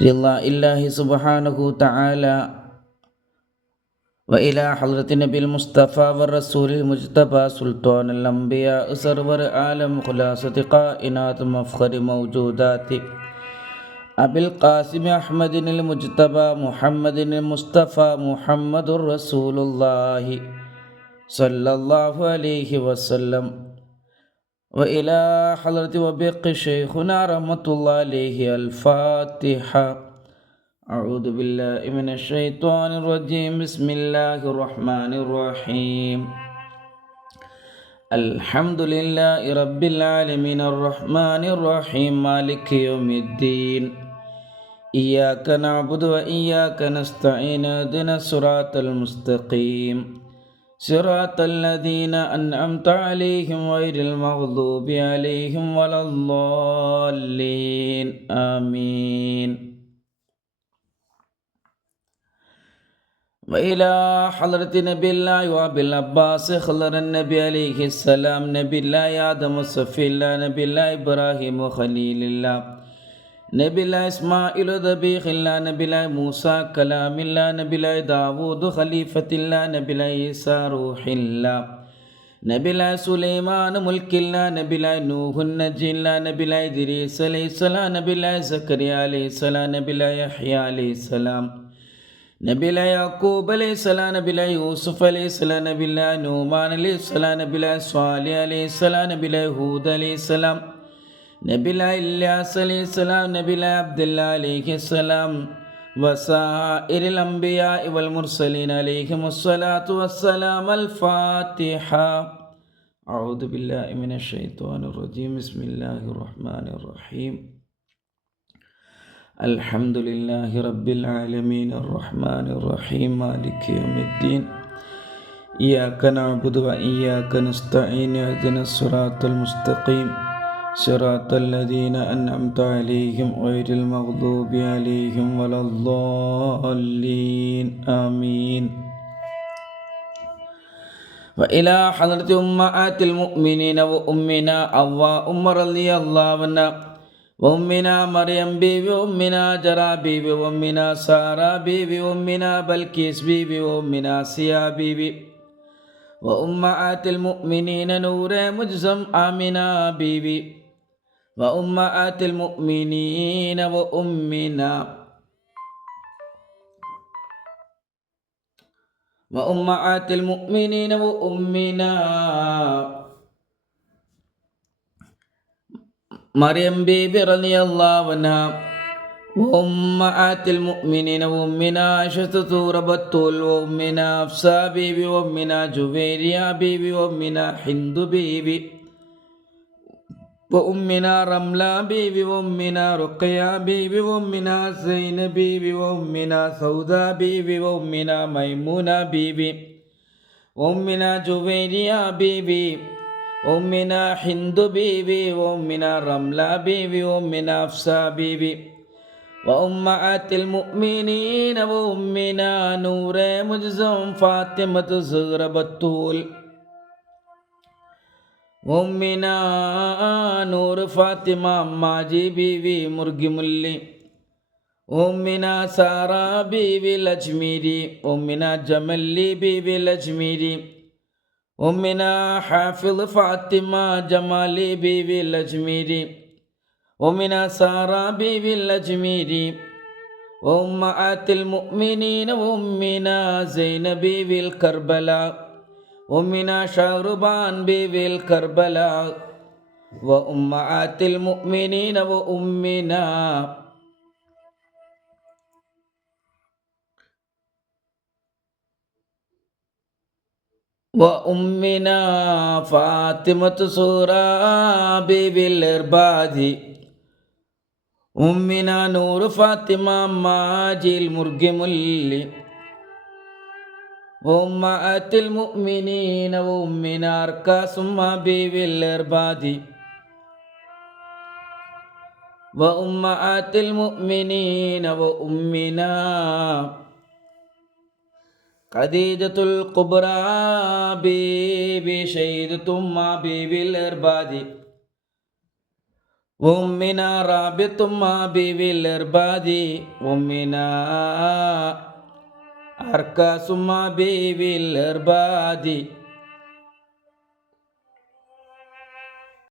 رضا الله سبحانه وتعالى وإلى حضرة النبي المصطفى والرسول المجتبى سلطان الأنبياء سرور عالم خلاصة قائنات مفخر موجودات أبي القاسم أحمد المجتبى محمد المصطفى محمد رسول الله صلى الله عليه وسلم وإلى حضرة وبق شيخنا رحمة الله عليه الفاتحة. أعوذ بالله من الشيطان الرجيم. بسم الله الرحمن الرحيم. الحمد لله رب العالمين الرحمن الرحيم مالك يوم الدين. إياك نعبد وإياك نستعين اهدنا الصراط المستقيم صراط الذين أنعمت عليهم غير المغضوب عليهم ولا الضالين آمين. وإلى حضرة نبي الله وأبي العباس خضر النبي عليه السلام نبي الله آدم صفي الله نبي الله إبراهيم خليل الله نبي الله إسماعيل ذبيح الله نبي الله موسى كلام الله نبي الله داود خليفة الله نبي الله عيسى روح الله نبي الله سليمان ملك الله نبي الله نوح النجي الله نبي الله إدريس عليه السلام نبي الله زكريا عليه السلام نبي الله يحيى عليه السلام نبي الله يعقوب عليه السلام نبي الله يوسف عليه السلام نبي الله نعمان عليه السلام نبي الله صالح عليه السلام نبي الله هود عليه السلام نبي الله إلياس عليه السلام نبي الله عبد الله عليه السلام وسائر الأنبياء والمرسلين عليهم الصلاة والسلام. الفاتحة. أعوذ بالله من الشيطان الرجيم. بسم الله الرحمن الرحيم. الحمد لله رب العالمين الرحمن الرحيم مالك يوم الدين. إياك نعبد وإياك نستعين اهدنا الصراط المستقيم صراط الذين أنعمت عليهم غير المغضوب عليهم ولا الضالين آمين. وإلى حضرة أمهات المؤمنين وأمنا حواء رضي الله عنها وأمنا مريم بيبي وأمنا جرى بيبي وأمنا سارة بيبي وأمنا بلقيس بيبي وأمنا آسيا بيبي وأمهات المؤمنين نور مجزم آمنة بيبي وأمهات المؤمنين وأمهات المؤمنين وأمنا مريم بيبي رضي الله عنها وأمهات المؤمنين وأمنا عائشة بتول وأمنا حفصة بيبي وأمنا جويرية بيبي وأمنا هند بيبي وأمنا رملة بيبي وأمنا رقية بيبي وأمنا زينب بيبي وأمنا سوداء بيبي وأمنا ميمونة بيبي وأمنا جويرية بيبي وأمنا هند بيبي وأمنا رملة بيبي وأمنا حفصة بيبي وأمهات المؤمنين وأمنا نور مجزم فاطمة الزهرا بتول وأمنا نور فاطمة ماجي بيبي مرغي ملي وأمنا سارة بيبي لجميري وأمنا جملي بيبي لجميري وأمنا حافظ فاطمة جمالي بيبي لجميري وأمنا سارة بيبي لجميري وأمهات المؤمنين وأمنا زينب بيبي الكربلاء وأمنا شهربان بيبي الكربلاء وأمهات المؤمنين وأمنا فاطمة سورة بيبي الإربادي أمنا نور فاطمة ماجي المرغي ملي وأمهات المؤمنين وأمنا أركاس بيبي الإربادي وأمهات المؤمنين وأمنا خديجة الكبرى بيبي شهيدة بيبي الإربادي وأمنا رابط ما بالإرباد أمنا أركاس ما بالإرباد